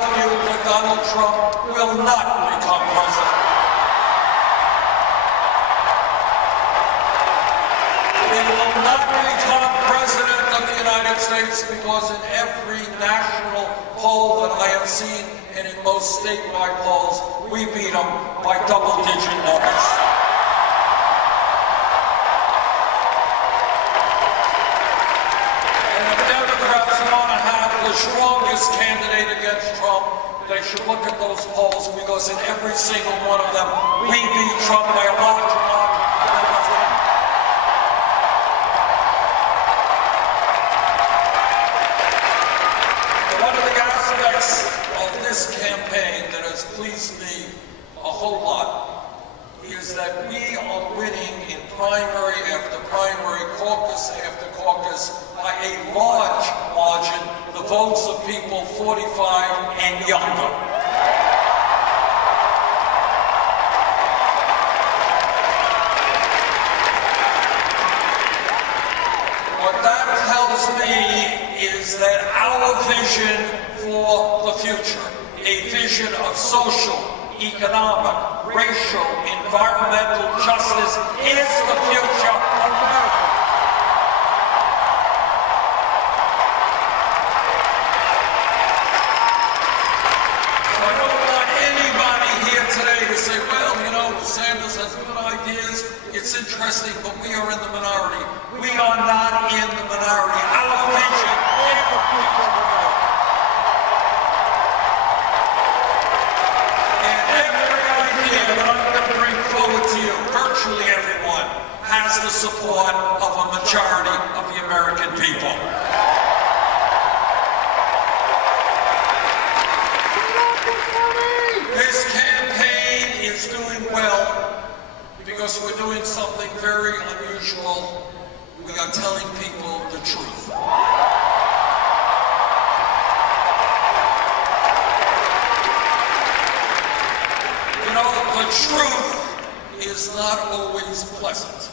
tell you that Donald Trump will not become president. He will not become president of the United States because in every national poll that I have seen and in most statewide polls, we beat him by double-digit numbers. And if Democrats want to have the strongest candidate against Trump, they should look at those polls because in every single one of them, we beat Trump by a large margin. Of this campaign that has pleased me a whole lot is that we are winning in primary after primary, caucus after caucus by a large margin the votes of people 45 and younger. What that tells me is that our vision for the future, a vision of social, economic, racial, environmental justice is the future of America. So I don't want anybody here today to say, well, you know, Sanders has good ideas, it's interesting, but we are in the minority. We are not in the minority. Our vision is the future of America. That I'm going to bring forward to you, virtually everyone has the support of a majority of the American people. This campaign is doing well because we're doing something very unusual. We are telling people the truth. The truth is not always pleasant,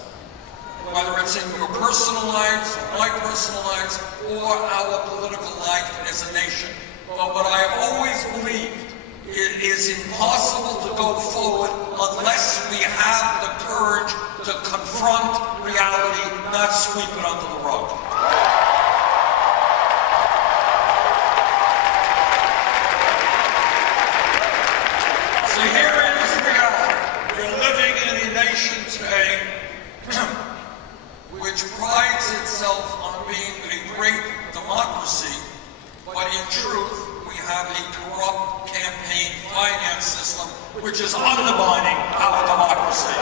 whether it's in your personal lives, or my personal lives, or our political life as a nation. But what I have always believed, it is impossible to go forward unless we have the courage to confront reality, not sweep it under the rug. So here is reality. We're living in a nation today which prides itself on being a great democracy, but in truth, we have a corrupt campaign finance system which is undermining our democracy.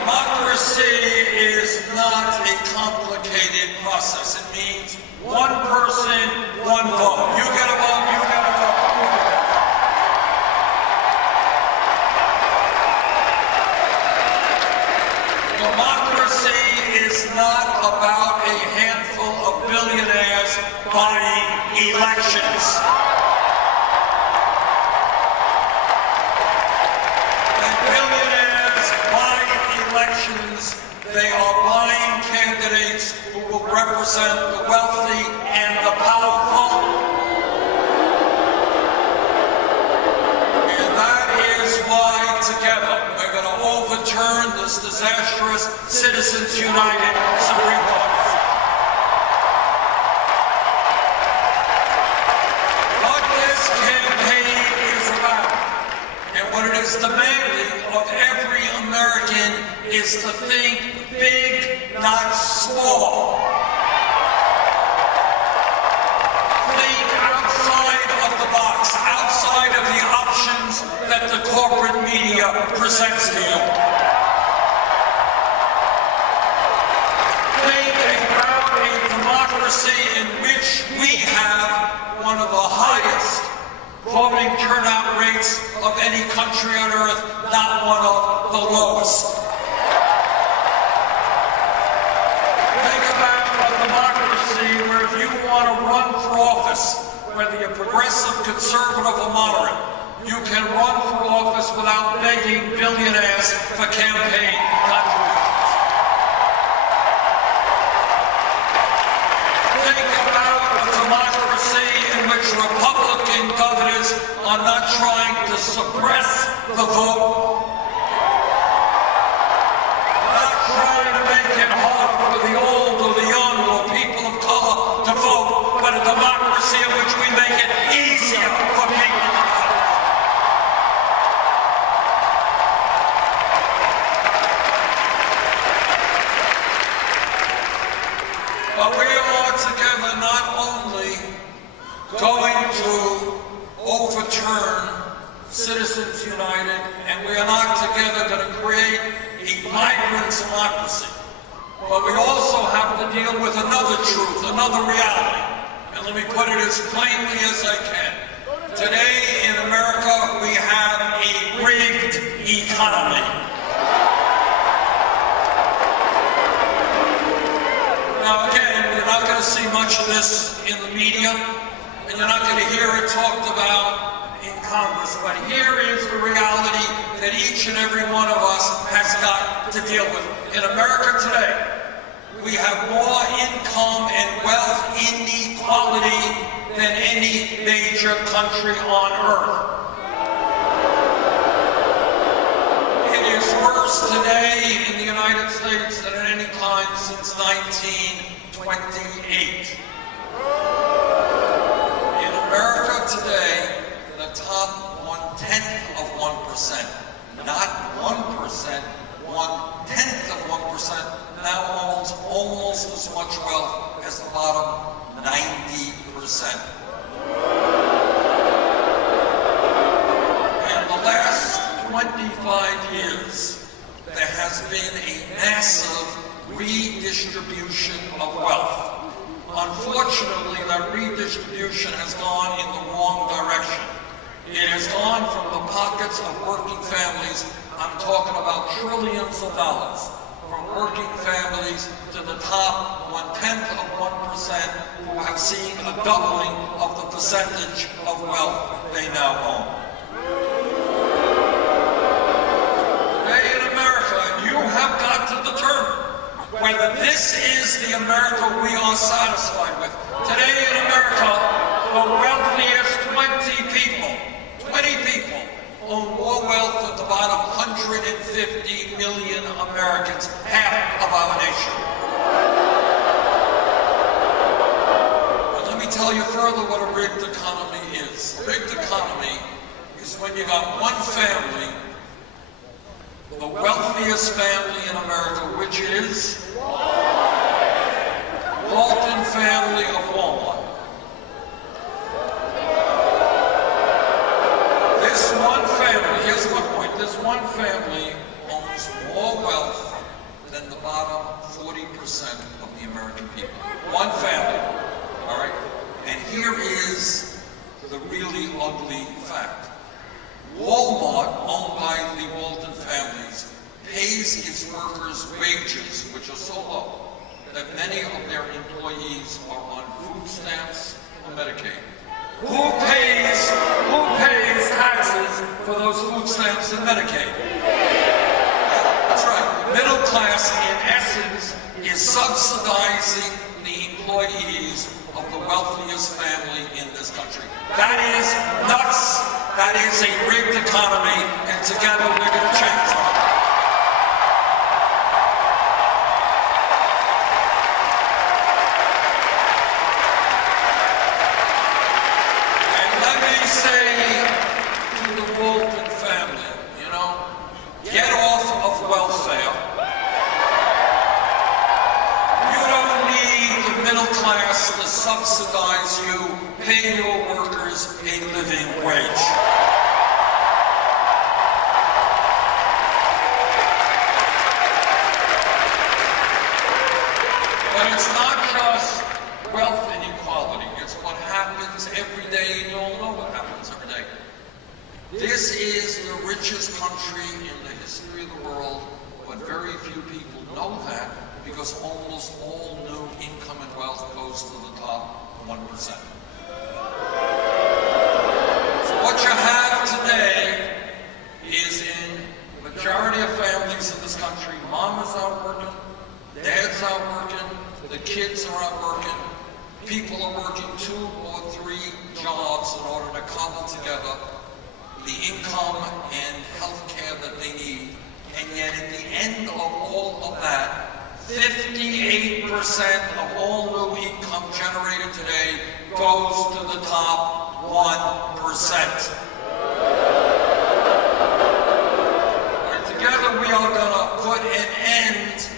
Democracy is not a complicated process. It means one person, one vote. You get a vote, you get a vote. Democracy is not about a handful of billionaires buying elections. When billionaires buy elections, they are buying candidates who will represent the wealthy and the powerful. And that is why together we're going to overturn this disastrous Citizens United Supreme Court. What this campaign is about, and what it is demanding of every American, is to think big, not small. Think outside of the box, outside of the options that the corporate media presents to you. Think about a democracy in which we have one of the highest voting turnout rates of any country on earth, not one of the lowest. Think about a democracy where if you want to run for office, whether you're progressive, conservative, or moderate, you can run for office without begging billionaires for campaign contributions. suppress the vote, not trying to make it hard for the old or the young or people of color to vote, but a democracy in which we make it easier for people to vote. But we are together not only going to overturn Citizens United, and we are not together going to create a vibrant democracy, but we also have to deal with another truth, another reality. And let me put it as plainly as I can. Today in America, we have a rigged economy. Now again, you're not going to see much of this in the media, and you're not going to hear it talked about in Congress, but here is the reality that each and every one of us has got to deal with. In America today, we have more income and wealth inequality than any major country on earth. It is worse today in the United States than at any time since 1928. In America today, the top 1/10 of 1%, not 1%, 1/10 of 1% now owns almost as much wealth as the bottom 90%. In the last 25 years, there has been a massive redistribution of wealth. Unfortunately, that redistribution has gone in the wrong direction. It has gone from the pockets of working families, I'm talking about trillions of dollars, from working families to the top 1/10 of 1% who have seen a doubling of the percentage of wealth they now own. Today in America, you have got to determine whether this is the America we are satisfied with. Today in America, the wealthiest 20 people own more wealth than the bottom 150 million Americans, half of our nation. But let me tell you further what a rigged economy is. A rigged economy is when you got one family, the wealthiest family in America, which is Walton family of Walmart. This one family, here's my point, this one family owns more wealth than the bottom 40% of the American people. One family, all right? And here is the really ugly fact. Walmart, owned by the Walton families, pays its workers wages, which are so low that many of their employees are on food stamps or Medicaid. Who pays taxes for those food stamps and Medicaid? That's right. The middle class, in essence, is subsidizing the employees of the wealthiest family in this country. That is nuts. That is a rigged economy, and together we're going to change that. And let me say to the Walton family, you know, get off of welfare. You don't need the middle class to subsidize you. Pay your workers a living wage. But it's not just wealth inequality. It's what happens every day, and you all know what happens every day. This is the richest country in the history of the world, but very few people know that because almost all new income and wealth goes to the top 1%. So what you have today is in the majority of families in this country, mom is out working, dad's out working, the kids are out working, people are working 2 or 3 jobs in order to cobble together the income and health care that they need. And yet at the end of all of that, 58% of all new income generated today goes to the top 1%. Together we are going to put an end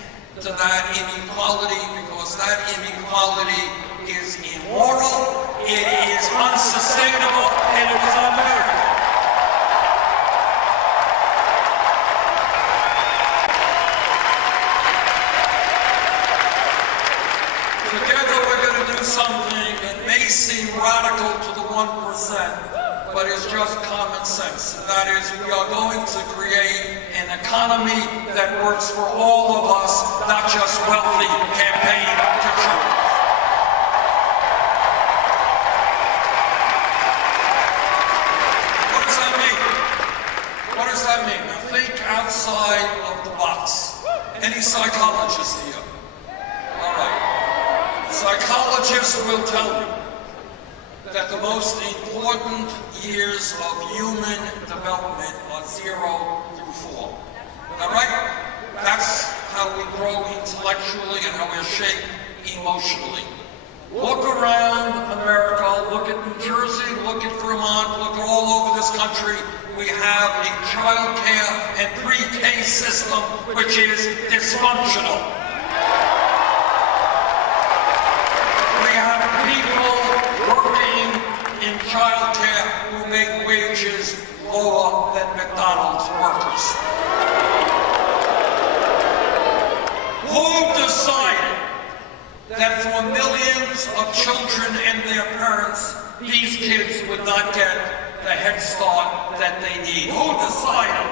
to that inequality, because that inequality is immoral, it is unsustainable, and it is un-American. Together we're going to do something that may seem radical to the 1%, but is just common sense. And that is, we are going to create an economy that works for all of us, not just wealthy campaign contributors. What does that mean? What does that mean? Now think outside of the box. Any psychologist here? All right. Psychologists will tell you that the most important years of human development are 0 through 4. All right? That's how we grow intellectually and how we're shaped emotionally. Look around America, look at New Jersey, look at Vermont, look all over this country. We have a child care and pre-K system which is dysfunctional. We have people working in child care who make wages lower than McDonald's workers. Who decided that for millions of children and their parents, these kids would not get the head start that they need? Who decided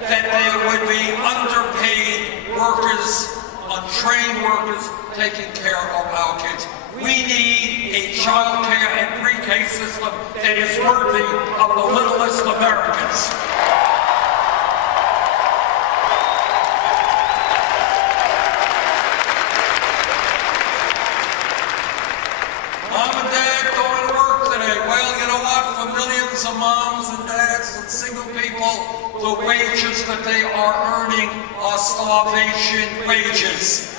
that there would be underpaid workers, untrained workers taking care of our kids? We need a child care and pre-K system that is worthy of the littlest Americans. Mom and Dad going to work today. Well, you know what? For millions of moms and dads and single people, the wages that they are earning are starvation wages.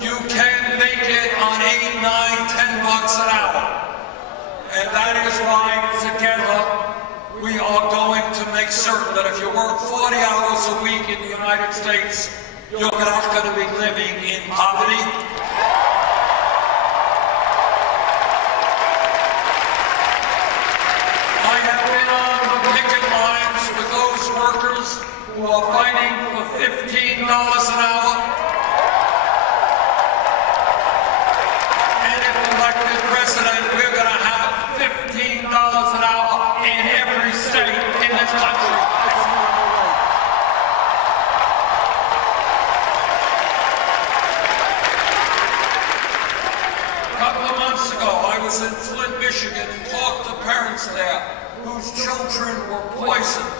You can make it on $8, $9, $10 an hour. And that is why together we are going to make certain that if you work 40 hours a week in the United States, you're not going to be living in poverty. I have been on the picket lines with those workers who are fighting for $15 an hour. President, we're going to have $15 an hour in every state in this country. A couple of months ago, I was in Flint, Michigan, and talked to parents there whose children were poisoned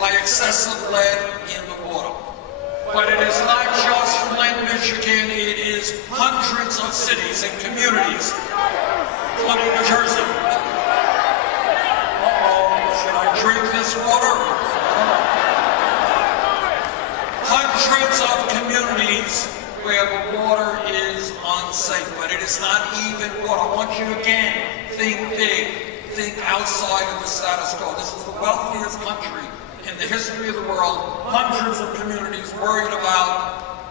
by excessive lead in the water. But it is not just Flint, Michigan, it is hundreds of cities and communities, including New Jersey. Should I drink this water? Hundreds of communities where the water is unsafe, but it is not even water. I want you to again think big, think outside of the status quo. This is the wealthiest country in the history of the world. Hundreds of communities worried about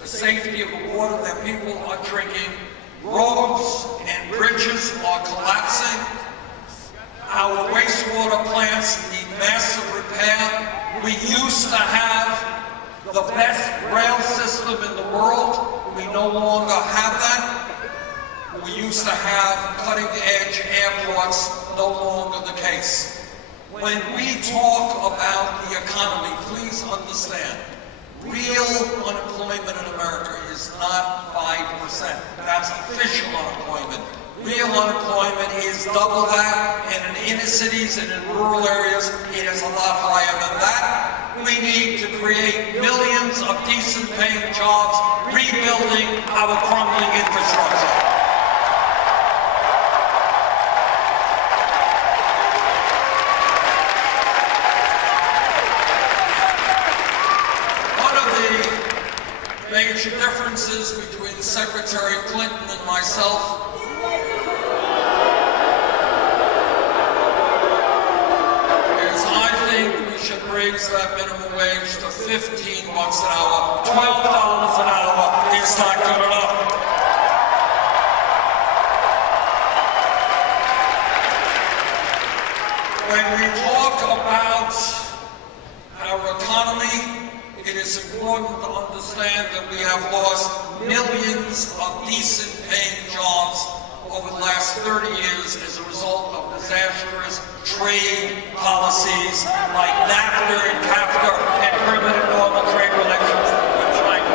the safety of the water that people are drinking. Roads and bridges are collapsing. Our wastewater plants need massive repair. We used to have the best rail system in the world. We no longer have that. We used to have cutting-edge airports, no longer the case. When we talk about the economy, please understand, real unemployment in America is not 5%. That's official unemployment. Real unemployment is double that, and in inner cities and in rural areas, it is a lot higher than that. We need to create millions of decent paying jobs, rebuilding our crumbling infrastructure. major differences between Secretary Clinton and myself is I think we should raise that minimum wage to $15 an hour. $12 an hour is not good enough. When we talk about our economy, it is important to understand that we have lost millions of decent paying jobs over the last 30 years as a result of disastrous trade policies like NAFTA and CAFTA and permanent normal trade relations with China.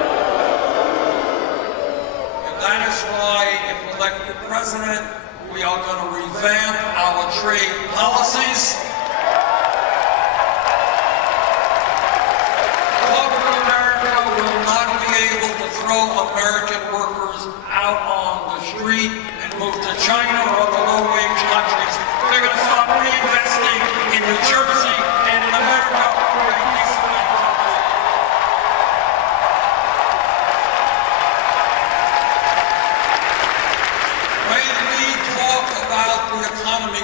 And that is why, if elected president, we are going to revamp our trade policies. Corporate America will not be able to throw American workers out on the street and move to China or other low-wage countries. They're going to stop reinvesting in New Jersey and in America.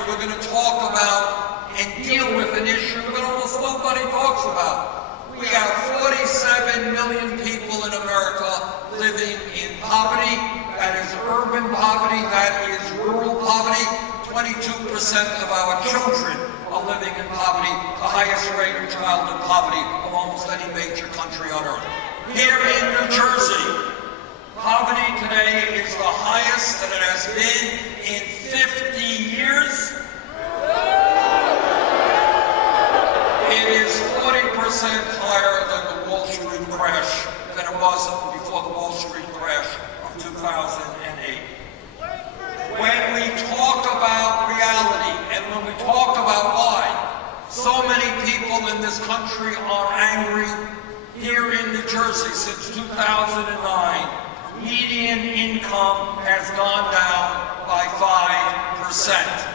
We're going to talk about and deal with an issue that almost nobody talks about. We have 47 million people in America living in poverty. That is urban poverty, that is rural poverty. 22% of our children are living in poverty, the highest rate of childhood poverty of almost any major country on earth. Here in New Jersey, poverty today is the highest that it has been in 50 years. It is 40% higher than the Wall Street crash, than it was before the Wall Street crash of 2008. When we talk about reality and when we talk about why so many people in this country are angry, here in New Jersey since 2009, median income has gone down by 5%.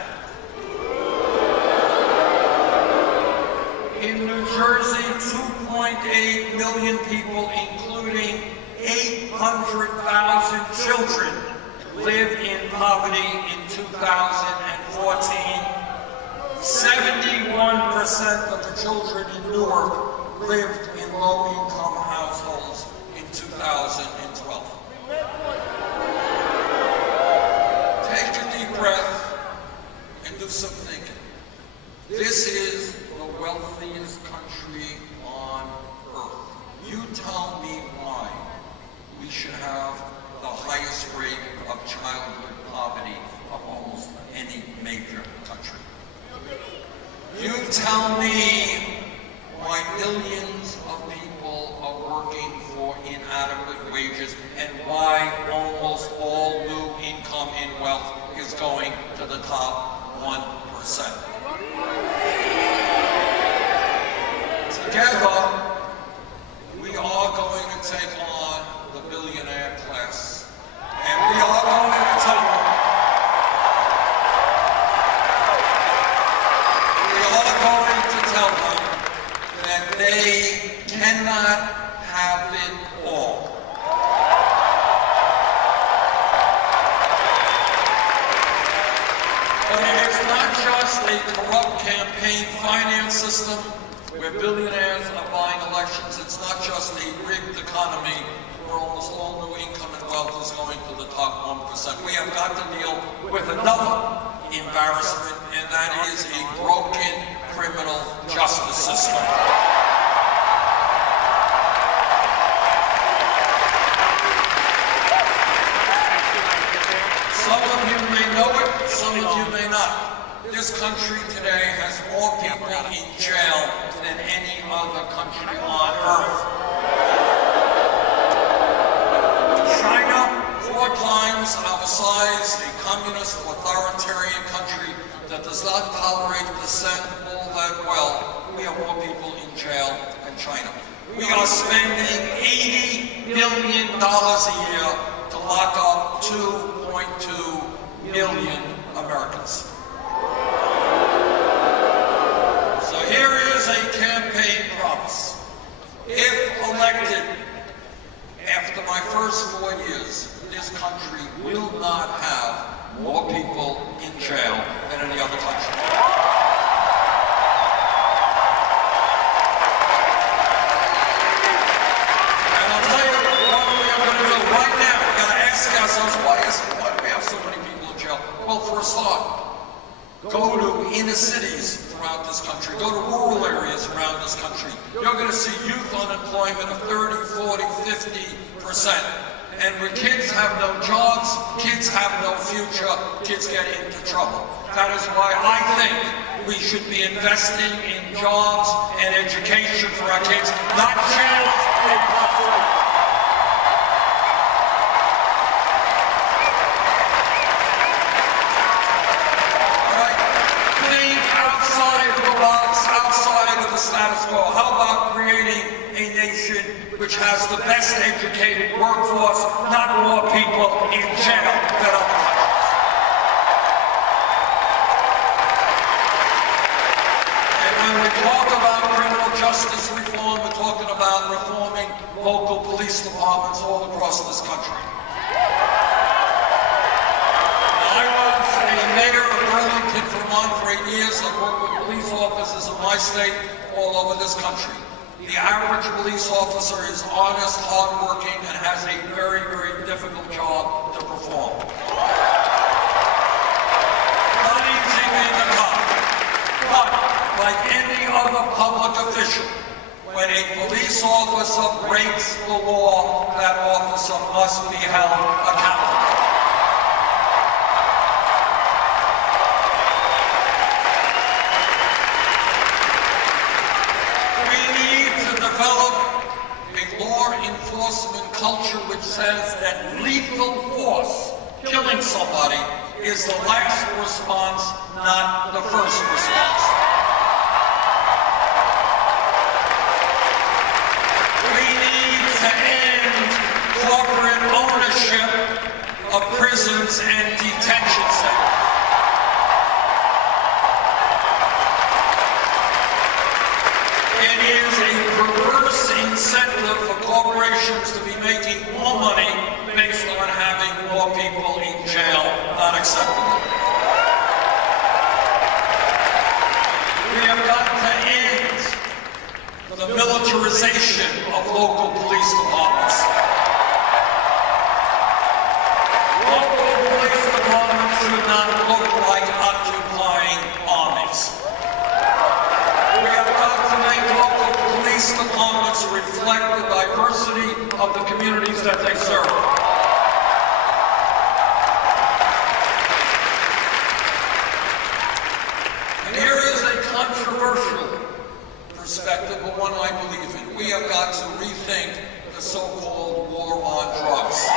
In New Jersey, 2.8 million people, including 800,000 children, lived in poverty in 2014. 71% of the children in Newark lived in low-income households in 2012. Take a deep breath and do some thinking. This is the wealthiest country on earth. You tell me why we should have the highest rate of childhood poverty of almost any major country. You tell me why millions of people are working for inadequate wages and why almost all new income in wealth is going to the top 1%. Together, we are going to take on the billionaire class, and we are going to tell them, that they cannot have it all. But it is not just a corrupt campaign finance system where billionaires are buying elections. It's not just a rigged economy where almost all new income and wealth is going to the top 1%. We have got to deal with another embarrassment, and that is a broken criminal justice system. Some of you may know it, some of you may not. This country today has more people in jail than any other country on earth. China, 4 times our size, a communist authoritarian country that does not tolerate dissent all that well. We have more people in jail than China. We are spending $80 billion a year to lock up 2.2 million Americans. So here is a campaign promise. If elected, after after my first 4 years, this country will not have more people in jail than any other country. And I'll tell you what we are going to do right now. We've got to ask ourselves, why do we have so many people in jail? Well, for a start, go to inner cities throughout this country. Go to rural areas around this country. You're going to see youth unemployment of 30, 40, 50%. And when kids have no jobs, kids have no future, kids get into trouble. That is why I think we should be investing in jobs and education for our kids, not jails and incarceration. Outside of the status quo. How about creating a nation which has the best educated workforce, not more people in jail than other countries? And when we talk about criminal justice reform, we're talking about reforming local police departments all across this country. I was a mayor of Burlington, Vermont for 8 years. I worked with police officers in my state all over this country. The average police officer is honest, hardworking, and has a very, very difficult job to perform. Not easy being a cop, but like any other public official, when a police officer breaks the law, that officer must be held accountable. Enforcement culture which says that lethal force, killing somebody, is the last response, not the first response. We need to end corporate ownership of prisons and detention centers. It is a perverse incentive for corporations to be making more money based on having more people in jail. Not acceptable. We have got to end the militarization of local police departments. Local police departments should not look like occupying armies. We have got to make local police departments reflect the diversity of the communities that they serve. And here is a controversial perspective, but one I believe in. We have got to rethink the so-called war on drugs.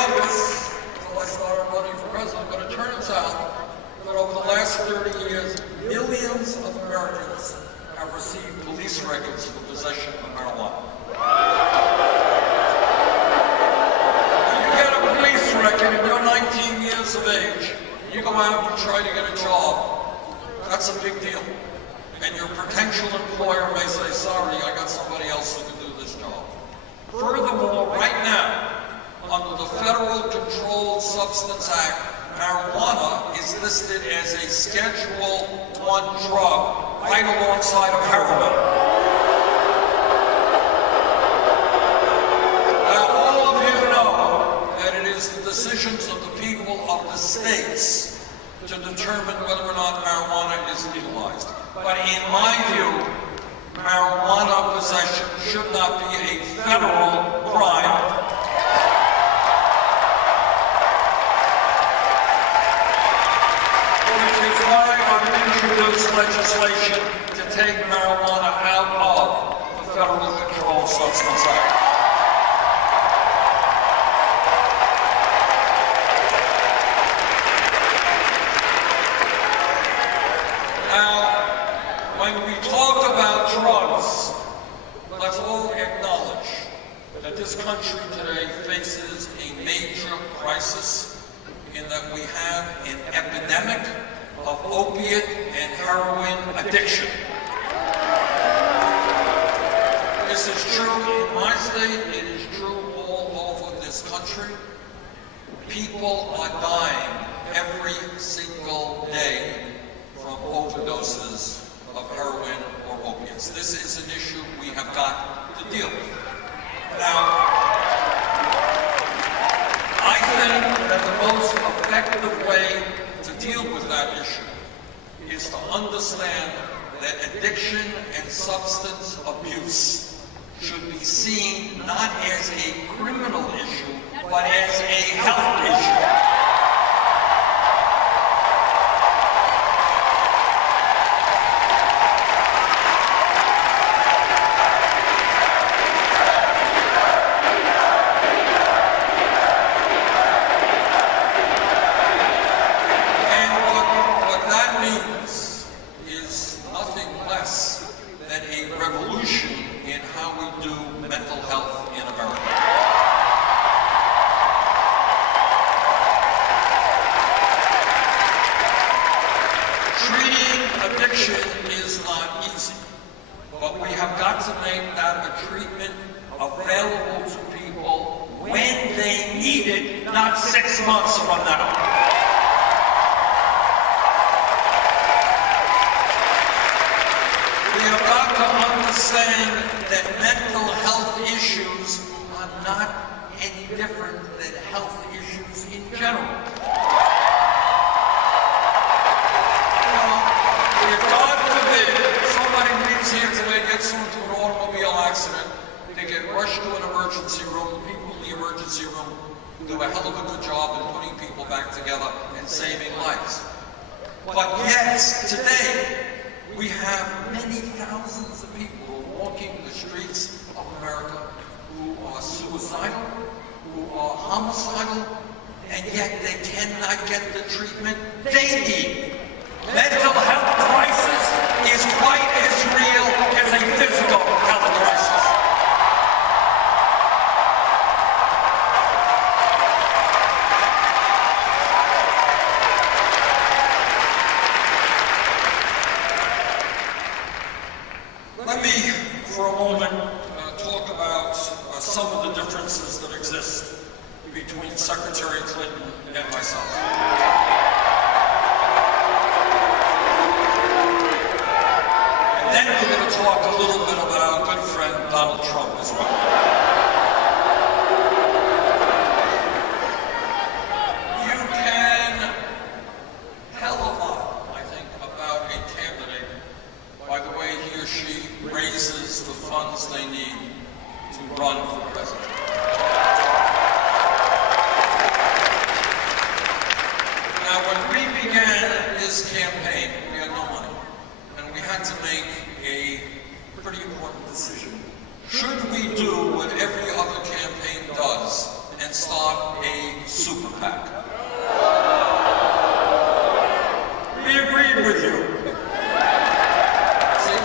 Until I started running for president, but it turns out that over the last 30 years, millions of Americans have received police records for possession of marijuana. When you get a police record and you're 19 years of age, you go out and you try to get a job, that's a big deal. And your potential employer may say, sorry, I got somebody else who can do this job. Furthermore, right now, under the Federal Controlled Substance Act, marijuana is listed as a Schedule I drug, right alongside of heroin. Now, all of you know that it is the decisions of the people of the states to determine whether or not marijuana is legalized. But in my view, marijuana possession should not be a federal crime. Introduce legislation to take marijuana out of the Federal Controlled Substance Act. Now, when we talk about drugs, let's all acknowledge that this country today faces a major crisis in that we have an epidemic epidemic of opiate and heroin addiction. This is true in my state, it is true all over this country. People are dying every single day from overdoses of heroin or opiates. This is an issue we have got to deal with. Now, I think that the most effective way to deal with that issue is to understand that addiction and substance abuse should be seen not as a criminal issue, but as a health issue. Not 6 months from now. We have got to understand that mental health issues are not any different than health issues in general. You know, if God forbid somebody leaves here today, gets into an automobile accident, they get rushed to an emergency room, people in the emergency room do a hell of a good job in putting people back together and saving lives. But yet, today, we have many thousands of people who are walking the streets of America who are suicidal, who are homicidal, and yet they cannot get the treatment they need. Mental health crisis is quite as real as a physical health crisis. Let me, for a moment, talk about some of the differences that exist between Secretary Clinton and myself. And then we're going to talk a little bit about our good friend Donald Trump as well. You can tell a lot, I think, about a candidate by the way he or she raises the funds they need to run for president. Now, when we began this campaign, we had no money, and we had to make a pretty important decision. Should we do what every other campaign does and start a super PAC? We agreed with you.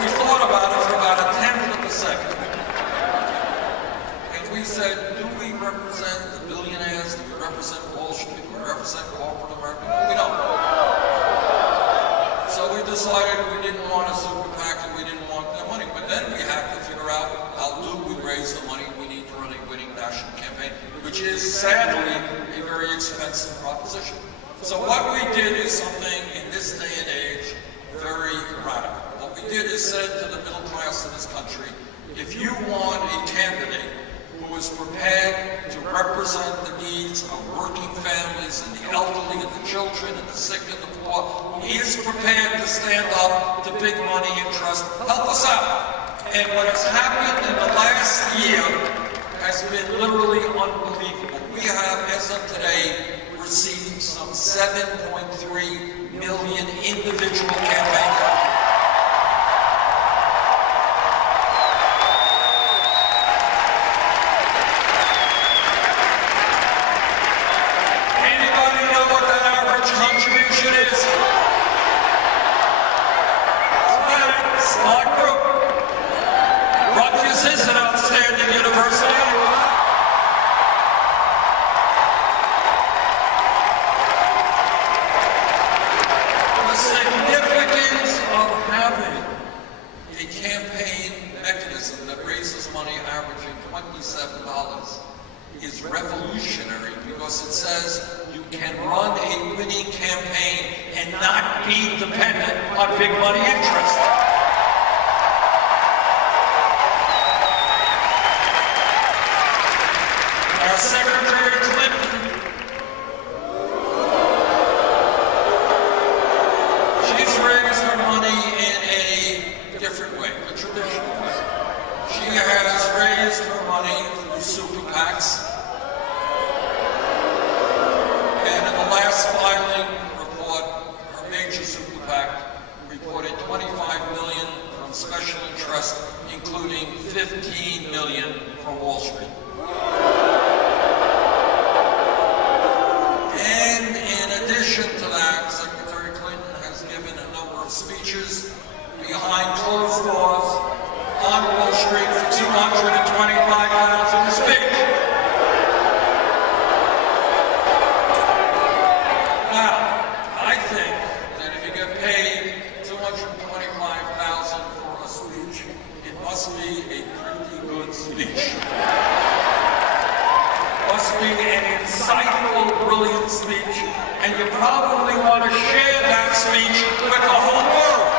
We thought about it for about a tenth of a second. And we said, do we represent the billionaires? Do we represent Wall Street? Do we represent corporate America? No, we don't. So we decided we didn't want a super PAC and we didn't want their money. But then we had to figure out how do we raise the money we need to run a winning national campaign, which is sadly a very expensive proposition. So what we did is something in this day and age very radical. What we did is said to the middle class of this country, if you want a candidate who is prepared to represent the needs of working families and the elderly and the children and the sick and the poor, who is prepared to stand up to big money interests, help us out. And what has happened in the last year has been literally unbelievable. We have, as of today, received some 7.3 million individual campaign dollars. Rutgers is an outstanding university. money averaging $27 is revolutionary because it says you can run a winning campaign and not be dependent on big money interest. Our Secretary Clinton, she's raised her money in a different way, a traditional way. She has raised her money through super PACs. And in the last filing report, her major super PAC reported $25 million from special interest, including $15 million from Wall Street. And in addition to that, Secretary Clinton has given a number of speeches behind closed doors on Wall Street for $225,000 a speech. Now, I think that if you get paid $225,000 for a speech, it must be a pretty good speech. Must be an insightful, brilliant speech, and you probably want to share that speech with the whole world.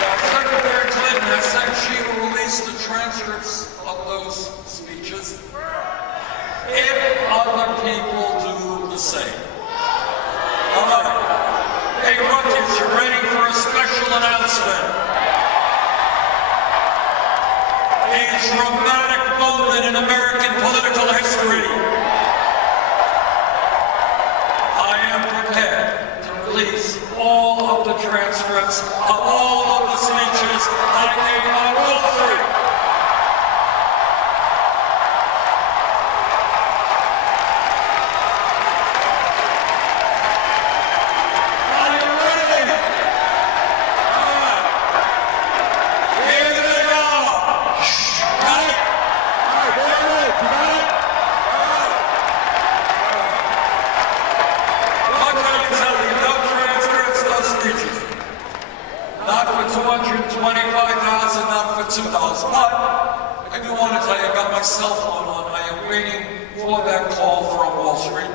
Now, Secretary Clinton has said she will release the transcripts of those speeches if other people do the same. All right. Hey, Rutgers, you ready for a special announcement? A dramatic moment in American political history. I am prepared to release all of the transcripts of all of the speeches I gave on Wall Street. $2, but I do want to tell you, I got my cell phone on. I am waiting for that call from Wall Street.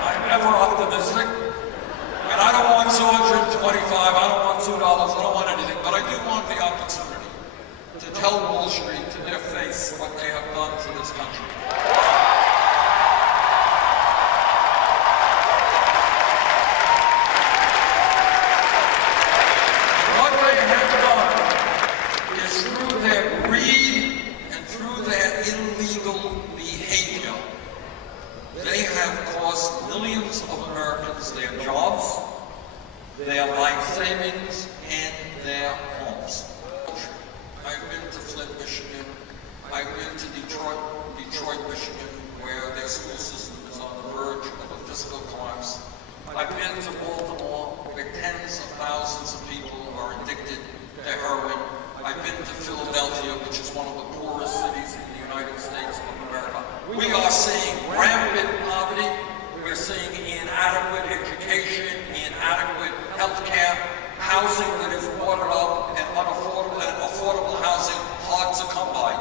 I'm ever optimistic, and I don't want $225, I don't want $2, I don't want anything, but I do want the opportunity to tell Wall Street to their face what they have done to this country. They have cost millions of Americans their jobs, their life savings, and their homes. I've been to Flint, Michigan. I've been to Detroit, Michigan, where their school system is on the verge of a fiscal collapse. I've been to Baltimore, where tens of thousands of people are addicted to heroin. I've been to Philadelphia, which is one of the poorest cities in the United States of America. We are seeing rampant poverty. We're seeing inadequate education, inadequate health care, housing that is watered up and unaffordable, and affordable housing hard to come by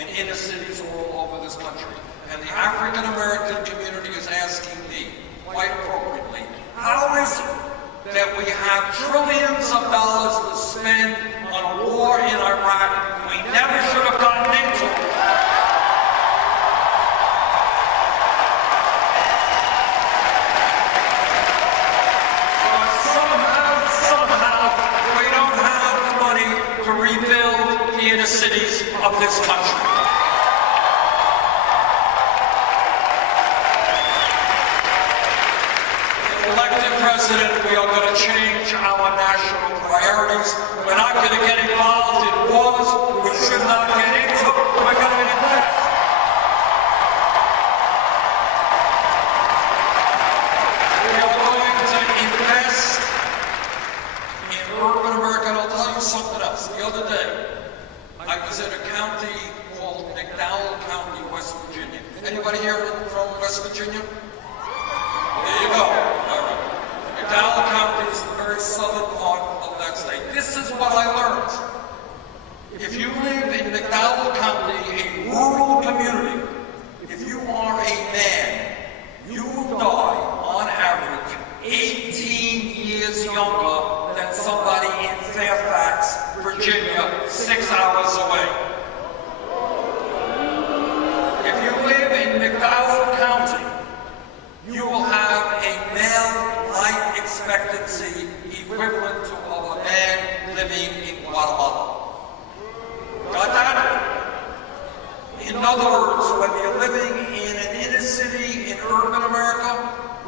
in inner cities all over this country. And the African American community is asking me, quite appropriately, how is it that we have trillions of dollars to spend on a war in Iraq we never should have gotten into? But somehow, we don't have the money to rebuild the inner cities of this country. Elected president, we are going to change our national priorities. We're not going to get involved in wars we should not get into. We're going to invest. We are going to invest in urban America. And I'll tell you something else. The other day, I was in a county called McDowell County, West Virginia. Anybody here from West Virginia? There you go. All right. southern part of that state. This is what I learned. If you live in McDowell County, a rural community, if you are a man, you will die, on average, 18 years younger than somebody in Fairfax, Virginia, 6 hours away. If you live in McDowell County, you will have a male life expectancy equivalent to of a man living in Guatemala. Got that? In other words, whether you're living in an inner city in urban America,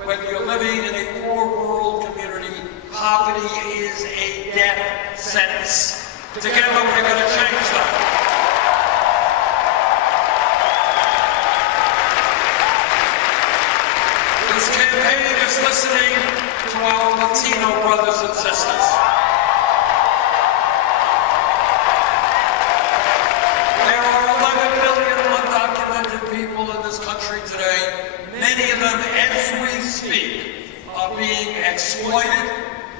whether you're living in a poor rural community, poverty is a death sentence. Together we're going to change that. This campaign is listening to our Latino brothers and sisters. There are 11 million undocumented people in this country today. Many of them, as we speak, are being exploited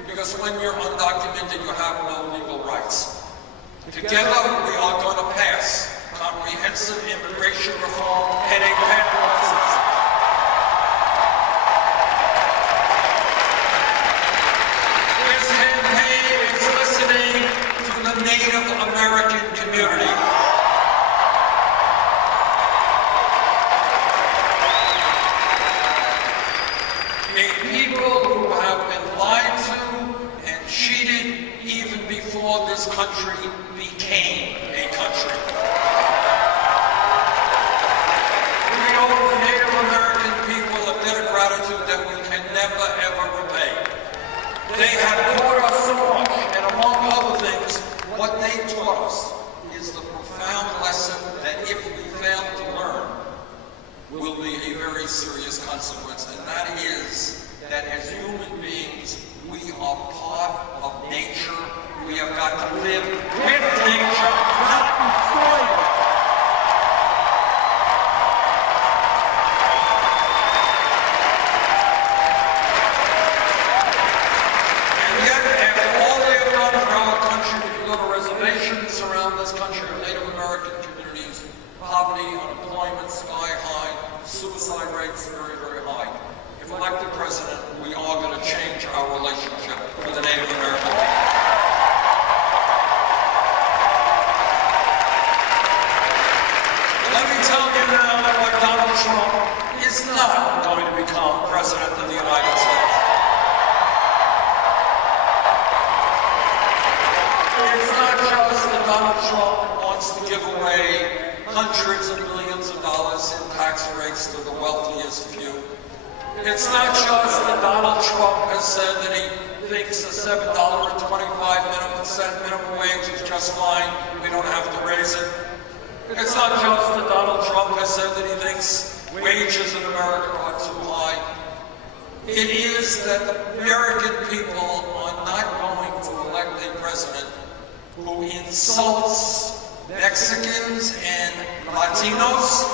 because when you're undocumented, you have no legal rights. Together, we are going to pass comprehensive immigration reform and a pathway system. This campaign is listening to the Native American community. A people who have been lied to and cheated even before this country became a country. We owe the Native American people a debt of gratitude that we can never ever repay. They have taught us so much, and among other things, what they taught us is the profound lesson that if we fail to learn, will be a very serious consequence, and that is that as human beings, we are part of nature. We have got to live with nature, not destroy it. And yet, after all they have done for our country, if you go to reservations around this country, Native American communities, poverty, unemployment, sky high, suicide rates very, very high. If elected president, we are going to change our relationship with the Native American people. Let me tell you now that Donald Trump is not going to become president of the United States. It's not just that Donald Trump wants to give away hundreds of millions of dollars in tax rates to the wealthiest few. It's not just that Donald Trump has said that he thinks a $7.25 minimum wage is just fine. We don't have to raise it. It's not just that Donald Trump has said that he thinks wages in America are too high. It is that the American people are not going to elect a president who insults Mexicans and Latinos,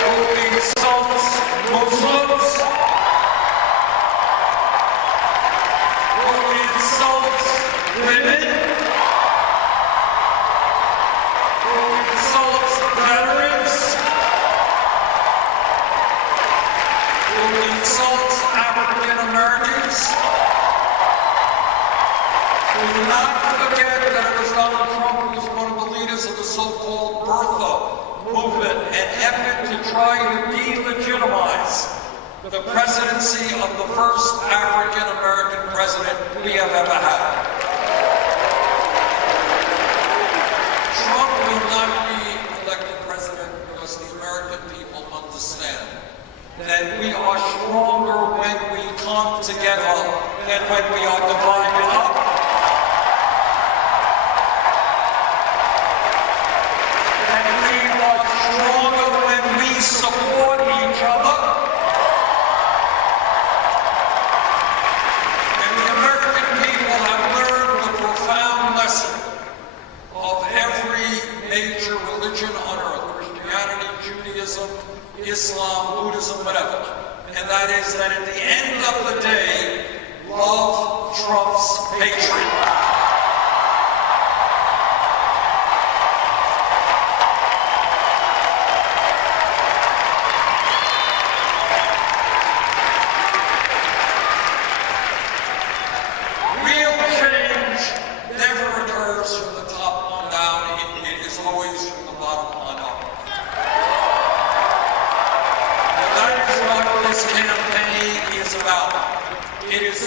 who insults Muslims, who insults women, who insults veterans, who insults African Americans. Do not forget that it was Donald Trump who was one of the leaders of the so-called birther movement, an effort to try to delegitimize the presidency of the first African-American president we have ever had. Trump will not be elected president because the American people understand that we are stronger when we come together than when we are divided up. Support each other. And the American people have learned the profound lesson of every major religion on earth, Christianity, Judaism, Islam, Buddhism, whatever. and that is that at the end of the day, love trumps hatred.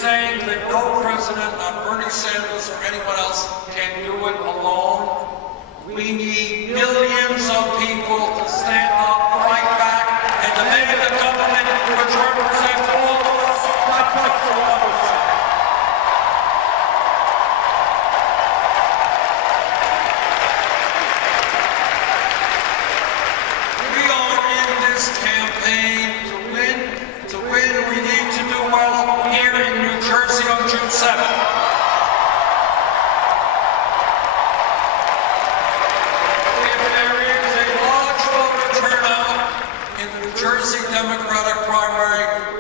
Saying that no president, not Bernie Sanders or anyone else, can do it alone. We need millions of people to stand up, fight back, and demand a government which represents all of us, not just the 1%. We are in this campaign to win. To win, we need to do well here in New Jersey on June 7th. If there is a large voter turnout in the New Jersey Democratic primary,